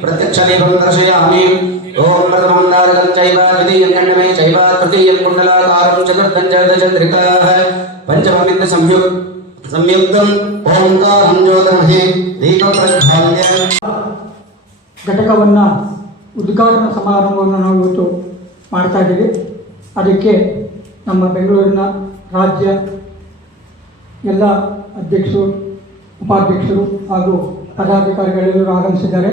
प्रत्यक्षदीपं दर्शयामि। ओम प्रथमं नारदं चैव द्वितीयं गण्डमे चैव तृतीयं कुण्डलाकारं चतुर्थं च दशचन्द्रिकाः पञ्चममिन्द्र संयुक्तम् ओंकारं ज्योतिर्महे दीपप्रज्वाल्य ಘಟಕವನ್ನು ಉದ್ಘಾಟನಾ ಸಮಾರಂಭವನ್ನು ನಾವು ಇವತ್ತು ಮಾಡ್ತಾ ಇದ್ದೀವಿ. ಅದಕ್ಕೆ ನಮ್ಮ ಬೆಂಗಳೂರಿನ ರಾಜ್ಯ ಎಲ್ಲ ಅಧ್ಯಕ್ಷರು, ಉಪಾಧ್ಯಕ್ಷರು ಹಾಗೂ ಪದಾಧಿಕಾರಿಗಳೆಲ್ಲರೂ ಆಗಮಿಸಿದ್ದಾರೆ.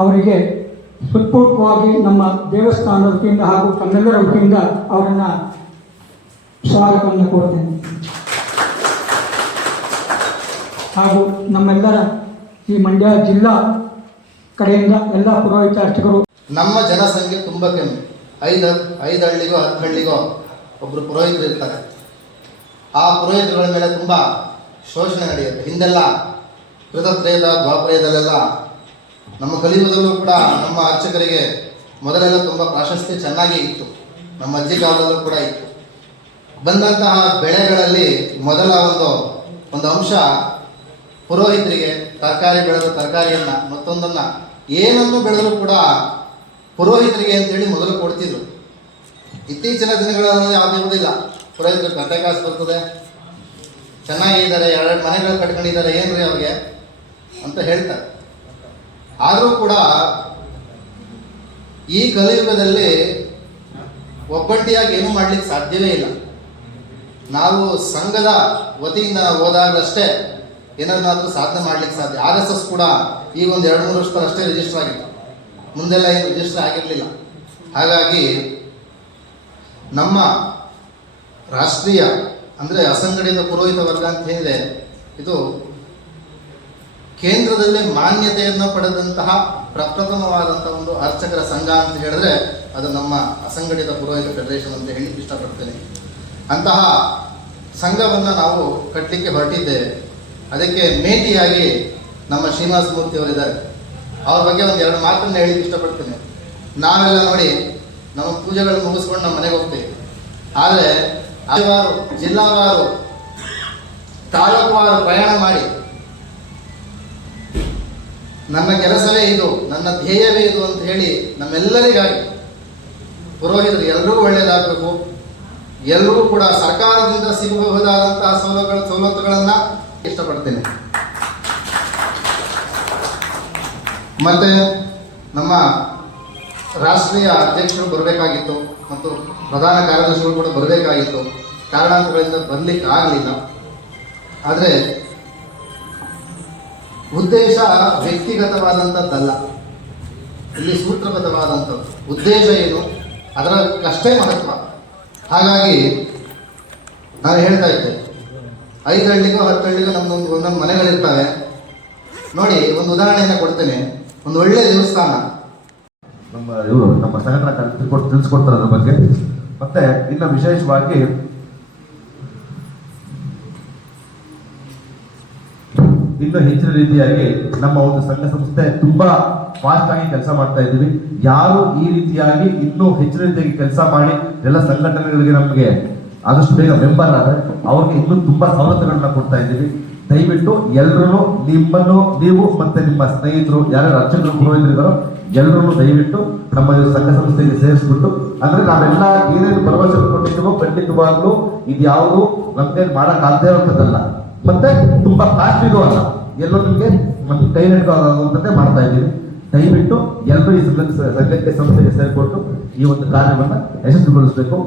ಅವರಿಗೆ ಹೃತ್ಪೂರ್ವಕವಾಗಿ ನಮ್ಮ ದೇವಸ್ಥಾನದ ವತಿಯಿಂದ ಹಾಗೂ ತಮ್ಮೆಲ್ಲರ ವತಿಯಿಂದ ಅವರನ್ನು ಸ್ವಾಗತವನ್ನು ಕೋರುತ್ತೇನೆ. ಹಾಗೂ ನಮ್ಮೆಲ್ಲರ ಈ ಮಂಡ್ಯ ಜಿಲ್ಲಾ ಕಡೆಯಿಂದ ಎಲ್ಲ ಪುರೋಹಿತ ಅರ್ಚಕರು. ನಮ್ಮ ಜನಸಂಖ್ಯೆ ತುಂಬ ಕಮ್ಮಿ, 5 ಹಳ್ಳಿಗೋ 10 ಹಳ್ಳಿಗೋ ಒಬ್ಬರು ಪುರೋಹಿತರು ಇರ್ತಾರೆ. ಆ ಪುರೋಹಿತರುಗಳ ಮೇಲೆ ತುಂಬ ಶೋಷಣೆ ನಡೆಯುತ್ತೆ. ಹಿಂದೆಲ್ಲ ಕೃತತ್ರೇದ ದ್ವಾಪರೇದಲ್ಲೆಲ್ಲ ನಮ್ಮ ಕಲಿಯುಗದಲ್ಲೂ ಕೂಡ ನಮ್ಮ ಅರ್ಚಕರಿಗೆ ಮೊದಲೆಲ್ಲ ತುಂಬ ಪ್ರಾಶಸ್ತ್ಯ ಚೆನ್ನಾಗಿ ಇತ್ತು. ನಮ್ಮ ಅಜ್ಜಿ ಕಾಲದಲ್ಲೂ ಕೂಡ ಇತ್ತು. ಬಂದಂತಹ ಬೆಳೆಗಳಲ್ಲಿ ಮೊದಲ ಒಂದು ಅಂಶ ಪುರೋಹಿತರಿಗೆ ತರಕಾರಿ ಬೆಳೆದ ತರಕಾರಿಯನ್ನು ಮತ್ತೊಂದನ್ನು ಏನನ್ನು ಬೆಳೆದರೂ ಕೂಡ ಪುರೋಹಿತರಿಗೆ ಅಂತೇಳಿ ಮೊದಲು ಕೊಡ್ತಿದ್ರು. ಇತ್ತೀಚಿನ ದಿನಗಳಲ್ಲಿ ಯಾವುದೇ ಇರುವುದಿಲ್ಲ. ಪುರೋಹಿತರು ಕಟ್ಟೆ ಕಾಸು ಬರ್ತದೆ, ಚೆನ್ನಾಗಿದ್ದಾರೆ, 2 ಮನೆಗಳು ಕಟ್ಕೊಂಡಿದ್ದಾರೆ, ಏನ್ರಿ ಅವ್ರಿಗೆ ಅಂತ ಹೇಳ್ತಾರೆ. ಆದರೂ ಕೂಡ ಈ ಕಲಿಯುಗದಲ್ಲಿ ಒಬ್ಬಂಟಿಯಾಗಿ ಏನೂ ಮಾಡಲಿಕ್ಕೆ ಸಾಧ್ಯವೇ ಇಲ್ಲ. ನಾವು ಸಂಘದ ವತಿಯಿಂದ ಹೋದಾಗಲಷ್ಟೇ ಏನಾದ್ರೂ ಸಾಧನೆ ಮಾಡಲಿಕ್ಕೆ ಸಾಧ್ಯ. RSS ಕೂಡ ಈಗ ಒಂದು 2-3 ವರ್ಷದಲ್ಲಿ ಅಷ್ಟೇ ರಿಜಿಸ್ಟರ್ ಆಗಿತ್ತು, ಮುಂದೆಲ್ಲ ಏನು ರಿಜಿಸ್ಟರ್ ಆಗಿರಲಿಲ್ಲ. ಹಾಗಾಗಿ ನಮ್ಮ ರಾಷ್ಟ್ರೀಯ ಅಂದರೆ ಅಸಂಘಟಿತ ಪುರೋಹಿತ ವರ್ಗ ಅಂತ ಏನಿದೆ, ಇದು ಕೇಂದ್ರದಲ್ಲಿ ಮಾನ್ಯತೆಯನ್ನು ಪಡೆದಂತಹ ಪ್ರಪ್ರಥಮವಾದಂಥ ಒಂದು ಅರ್ಚಕರ ಸಂಘ ಅಂತ ಹೇಳಿದ್ರೆ ಅದು ನಮ್ಮ ಅಸಂಘಟಿತ ಪುರೋಹಿತ ಫೆಡರೇಷನ್ ಅಂತ ಹೇಳಿ ಇಷ್ಟಪಡ್ತೇನೆ. ಅಂತಹ ಸಂಘವನ್ನು ನಾವು ಕಟ್ಟಲಿಕ್ಕೆ ಹೊರಟಿದ್ದೇವೆ. ಅದಕ್ಕೆ ಮೇಟಿಯಾಗಿ ನಮ್ಮ ಶ್ರೀನಿವಾಸ ಮೂರ್ತಿ ಅವರಿದ್ದಾರೆ. ಅವ್ರ ಬಗ್ಗೆ ಒಂದು 2 ಮಾತನ್ನು ಹೇಳಿಕ್ಕೆ ಇಷ್ಟಪಡ್ತೇನೆ. ನಾವೆಲ್ಲ ನೋಡಿ ನಮ್ಮ ಪೂಜೆಗಳನ್ನು ಮುಗಿಸ್ಕೊಂಡು ನಮ್ಮ ಮನೆಗೆ ಹೋಗ್ತೇವೆ. ಆದರೆ ಆಯವಾರು, ಜಿಲ್ಲಾವಾರು, ತಾಲೂಕುವಾರು ಪ್ರಯಾಣ ಮಾಡಿ ನನ್ನ ಕೆಲಸವೇ ಇದು, ನನ್ನ ಧ್ಯೇಯವೇ ಇದು ಅಂತ ಹೇಳಿ ನಮ್ಮೆಲ್ಲರಿಗಾಗಿ ಪುರೋಹಿತರು ಎಲ್ರಿಗೂ ಒಳ್ಳೆಯದಾಗಬೇಕು, ಎಲ್ರಿಗೂ ಕೂಡ ಸರ್ಕಾರದಿಂದ ಸಿಗಬಹುದಾದಂತಹ ಸವಲತ್ತುಗಳನ್ನು ಇಷ್ಟಪಡ್ತೇನೆ. ಮತ್ತು ನಮ್ಮ ರಾಷ್ಟ್ರೀಯ ಅಧ್ಯಕ್ಷರು ಬರಬೇಕಾಗಿತ್ತು ಮತ್ತು ಪ್ರಧಾನ ಕಾರ್ಯದರ್ಶಿಗಳು ಕೂಡ ಬರಬೇಕಾಗಿತ್ತು. ಕಾರಣಾಂತರಗಳಿಂದ ಬರಲಿಕ್ಕೆ ಆಗಲಿಲ್ಲ. ಆದರೆ ಉದ್ದೇಶ ವ್ಯಕ್ತಿಗತವಾದಂಥದ್ದಲ್ಲ, ಇಲ್ಲಿ ಸೂತ್ರಬದ್ಧವಾದಂಥದ್ದು. ಉದ್ದೇಶ ಏನು, ಅದರಕ್ಕಷ್ಟೇ ಮಹತ್ವ. ಹಾಗಾಗಿ ನಾನು ಹೇಳ್ತಾ ಇದ್ದೆ, 5 ಹಳ್ಳಿಗೋ 10 ಹಳ್ಳಿಗೋ ಒಂದೊಂದು ಮನೆಗಳಿರ್ತವೆ. ನೋಡಿ, ಒಂದು ಉದಾಹರಣೆಯನ್ನು ಕೊಡ್ತೇನೆ. ಒಂದು ಒಳ್ಳೆಯ ದೇವಸ್ಥಾನ ನಮ್ಮ ಸಂಘಟನಾ ತಿಳಿಸ್ಕೊಡ್ತಾರೆ ಅದ್ರ ಬಗ್ಗೆ. ಮತ್ತೆ ಇನ್ನು ವಿಶೇಷವಾಗಿ ಇನ್ನು ಹೆಚ್ಚಿನ ರೀತಿಯಾಗಿ ನಮ್ಮ ಒಂದು ಸಂಘ ಸಂಸ್ಥೆ ತುಂಬಾ ಫಾಸ್ಟ್ ಆಗಿ ಕೆಲಸ ಮಾಡ್ತಾ ಇದ್ದೀವಿ. ಯಾರು ಈ ರೀತಿಯಾಗಿ ಇನ್ನೂ ಹೆಚ್ಚಿನ ರೀತಿಯಾಗಿ ಕೆಲಸ ಮಾಡಿ ಎಲ್ಲ ಸಂಘಟನೆಗಳಿಗೆ ನಮಗೆ ಆದಷ್ಟು ಬೇಗ ಮೆಂಬರ್ ಆದರೆ ಅವ್ರಿಗೆ ಇನ್ನೂ ತುಂಬಾ ಸವಲತ್ತುಗಳನ್ನ ಕೊಡ್ತಾ ಇದ್ದೀವಿ. ದಯವಿಟ್ಟು ಎಲ್ಲರೂ ನೀವು ಮತ್ತೆ ನಿಮ್ಮ ಸ್ನೇಹಿತರು ಯಾರ್ಯಾರು ಅರ್ಚಕರು ಪುರೋಹಿತರಿದ್ದಾರೋ ಎಲ್ಲರೂ ದಯವಿಟ್ಟು ನಮ್ಮ ಸಂಘ ಸಂಸ್ಥೆಗೆ ಸೇರಿಸ್ಬಿಟ್ಟು, ಅಂದ್ರೆ ನಾವೆಲ್ಲ ಏನೇನು ಭರವಸೆ ಕೊಟ್ಟಿದ್ದೀವೋ ಖಂಡಿತವಾಗ್ಲೂ ಇದು ಯಾವುದು ನಮ್ಗೆ ಮಾಡಕ್ ಆಗದೆ ಇರೋಂಥದ್ದಲ್ಲ, ಮತ್ತೆ ತುಂಬಾ ಕಾಸ್ಟ್ ಇದು ಅಲ್ಲ, ಎಲ್ಲೋ ನಿಮ್ಗೆ ಮತ್ತೆ ಕೈ ನೆಟ್ಟಾಗುವಂತೆ ಮಾಡ್ತಾ ಇದ್ದೀವಿ. ದಯವಿಟ್ಟು ಎಲ್ಲರೂ ಈ ಸಂಘಕ್ಕೆ ಸಂಸ್ಥೆಗೆ ಸೇರಿಕೊಟ್ಟು ಈ ಒಂದು ಕಾರ್ಯವನ್ನ ಯಶಸ್ವಿಗೊಳಿಸಬೇಕು.